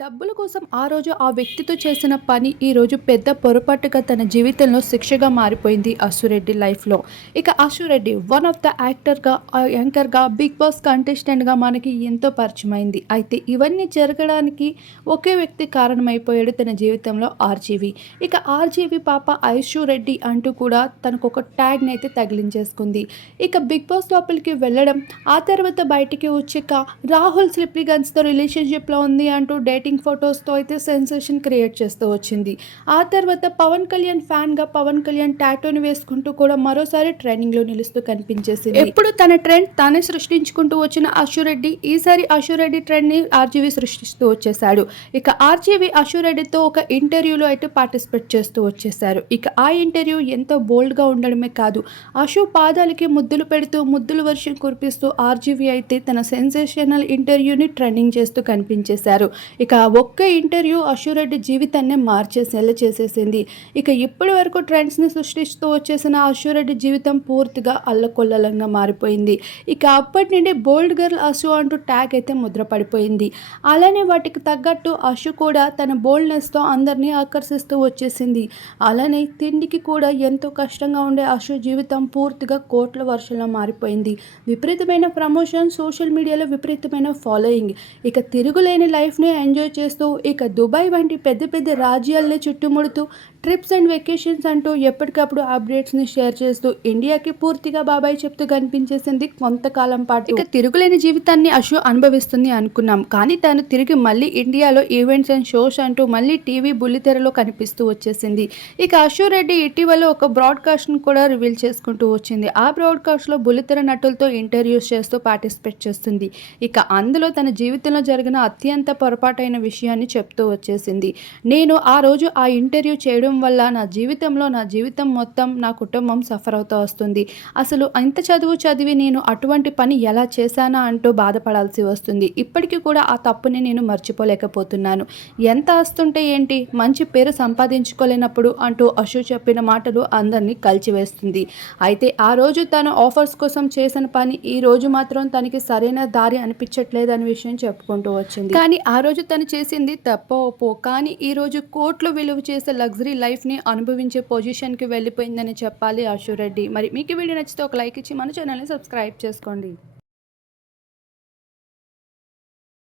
డబ్బుల కోసం ఆ రోజు ఆ వ్యక్తితో చేసిన పని ఈ రోజు పెద్ద పొరపాటుగా తన జీవితంలో శిక్షగా మారిపోయింది అసురెడ్డి లైఫ్లో ఇక అసురెడ్డి వన్ ఆఫ్ ద యాక్టర్గా యాంకర్గా బిగ్ బాస్ కంటెస్టెంట్గా మనకి ఎంతో పరిచయమైంది. అయితే ఇవన్నీ జరగడానికి ఒకే వ్యక్తి కారణమైపోయాడు తన జీవితంలో ఆర్జీవి. ఇక ఆర్జీవి పాప ఐషు రెడ్డి అంటూ కూడా తనకు ఒక ట్యాగ్ని అయితే తగిలించేసుకుంది. ఇక బిగ్ బాస్ లోపలికి వెళ్ళడం ఆ తర్వాత బయటికి వచ్చాక రాహుల్ స్లిప్లిగన్స్తో రిలేషన్షిప్లో ఉంది అంటూ డేటింగ్ ఫొటోస్తో అయితే సెన్సేషన్ క్రియేట్ చేస్తూ వచ్చింది. ఆ తర్వాత పవన్ కళ్యాణ్ ఫ్యాన్గా పవన్ కళ్యాణ్ టాటోని వేసుకుంటూ కూడా మరోసారి ట్రెండింగ్లో నిలుస్తూ కనిపించేసింది. ఎప్పుడు తన ట్రెండ్ తానే సృష్టించుకుంటూ వచ్చిన అశురెడ్డి ఈసారి అశురెడ్డి ట్రెండ్ని ఆర్జీవి సృష్టిస్తూ వచ్చేసాడు ఇక ఆర్జీవి అశురెడ్డితో ఒక ఇంటర్వ్యూలో అయితే పార్టిసిపేట్ చేస్తూ వచ్చేసారు ఇక ఆ ఇంటర్వ్యూ ఎంతో బోల్డ్గా ఉండడమే కాదు అశు పాదాలకి ముద్దులు పెడుతూ ముద్దుల వర్షం కురిపిస్తూ ఆర్జీవి అయితే తన సెన్సేషనల్ ఇంటర్వ్యూని ట్రెండింగ్ చేస్తూ కనిపించేశారు. ఇక ఒక్క ఇంటర్వ్యూ అశురెడ్డి జీవితాన్ని మార్చేసేలా చేసేసింది. ఇక ఇప్పటి వరకు ట్రెండ్స్ని సృష్టిస్తూ వచ్చేసిన అశురెడ్డి జీవితం పూర్తిగా అల్లకొల్లలంగా మారిపోయింది. ఇక అప్పటి నుండి బోల్డ్ గర్ల్ అశు అంటూ ట్యాగ్ అయితే ముద్రపడిపోయింది అలానే వాటికి తగ్గట్టు అశు కూడా తన బోల్డ్నెస్తో అందరినీ ఆకర్షిస్తూ వచ్చేసింది. అలానే తిండికి కూడా ఎంతో కష్టంగా ఉండే అశు జీవితం పూర్తిగా కోట్ల వర్షంలో మారిపోయింది. విపరీతమైన ప్రమోషన్ సోషల్ మీడియాలో విపరీతమైన ఫాలోయింగ్. ఇక తిరుగులేని లైఫ్ని ఎంజాయ్ చేస్తూ ఇక దుబాయ్ వంటి పెద్ద పెద్ద రాజ్యాలనే చుట్టుముడుతూ ట్రిప్స్ అండ్ వెకేషన్స్ అంటూ ఎప్పటికప్పుడు అప్డేట్స్ని షేర్ చేస్తూ ఇండియాకి పూర్తిగా బాబాయ్ చెప్తూ కనిపించేసింది కొంతకాలం పాటు. ఇక తిరుగులేని జీవితాన్ని అశు అనుభవిస్తుంది అనుకున్నాం. కానీ తను తిరిగి మళ్ళీ ఇండియాలో ఈవెంట్స్ అండ్ షోస్ అంటూ మళ్ళీ టీవీ బుల్లితెరలో కనిపిస్తూ వచ్చేసింది. ఇక అశు రెడ్డి ఇటీవల ఒక బ్రాడ్కాస్ట్ను కూడా రివీల్ చేసుకుంటూ వచ్చింది. ఆ బ్రాడ్కాస్ట్లో బుల్లితెర నటులతో ఇంటర్వ్యూస్ చేస్తూ పార్టిసిపేట్ చేస్తుంది. ఇక అందులో తన జీవితంలో జరిగిన అత్యంత పొరపాటైన విషయాన్ని చెప్తూ వచ్చేసింది. నేను ఆ రోజు ఆ ఇంటర్వ్యూ చేయడం వల్ల నా జీవితంలో నా జీవితం మొత్తం నా కుటుంబం సఫర్ అవుతూ వస్తుంది. అసలు ఇంత చదువు చదివి నేను అటువంటి పని ఎలా చేశానా అంటూ బాధపడాల్సి వస్తుంది. ఇప్పటికీ కూడా ఆ తప్పుని నేను మర్చిపోలేకపోతున్నాను. ఎంత వస్తుంటే ఏంటి? మంచి పేరు సంపాదించుకోలేనప్పుడు అంటూ అశు చెప్పిన మాటలు అందరినీ కలిచివేస్తుంది. అయితే ఆ రోజు తను ఆఫర్స్ కోసం చేసిన పని ఈ రోజు మాత్రం తనకి సరైన దారి అనిపించట్లేదు అనే విషయం చెప్పుకుంటూ వచ్చింది. కానీ ఆ రోజు తన చేసింది తప్ప కానీ ఈరోజు కోట్లు విలువ చేసే లగ్జరీ లైఫ్ని అనుభవించే పొజిషన్కి వెళ్ళిపోయిందని చెప్పాలి అశు రెడ్డి. మరి మీకు వీడియో నచ్చితే ఒక లైక్ ఇచ్చి మన ఛానల్ని సబ్స్క్రైబ్ చేసుకోండి.